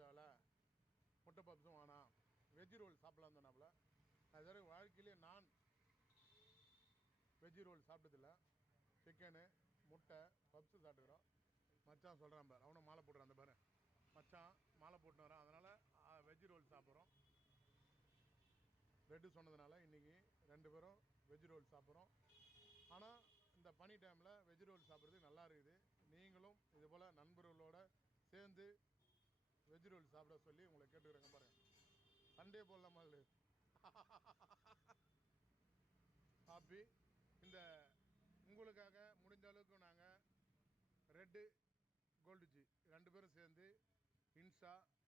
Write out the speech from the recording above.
தேவையில்ல, முட்டை பப்ஸும் வேணாம், வெஜ் ரோல் சாப்பிட்லாம் சொன்னாப்புல. அது வரை வாழ்க்கையிலே நான் வெஜ் ரோல் சாப்பிட்டதில்ல. சிக்கனு, முட்டை, பப்ஸு சாப்பிட்டுக்கிறோம். மச்சான் சொல்கிறான் பாரு, அவனும் மாலை போட்டுறான். அந்த பாரு மச்சான் மாலை போட்டுன்னு வரான். அதனால் வெஜ் ரோல் சாப்பிட்றோம். ரெட்டு சொன்னதுனால இன்றைக்கி 2 பேரும் வெஜ் ரோல் சாப்பிட்றோம். ஆனால் இந்த பனி டைமில் வெஜ் ரோல் சாப்பிட்றது நல்லா இருக்குது. நீங்களும் இதுபோல் நண்பர்களோட சேர்ந்து வெஜ் ரோல் சாப்பிட சொல்லி உங்களை கேட்டுக்கிறேங்க. பாருங்கள், சண்டே போடலாம் அது ஹாப்பி. இந்த உங்களுக்காக முடிஞ்ச அளவுக்கு நாங்கள் ரெட்டு கோல்டு ஜி 2 பேரும் சேர்ந்து இன்ஸ்டா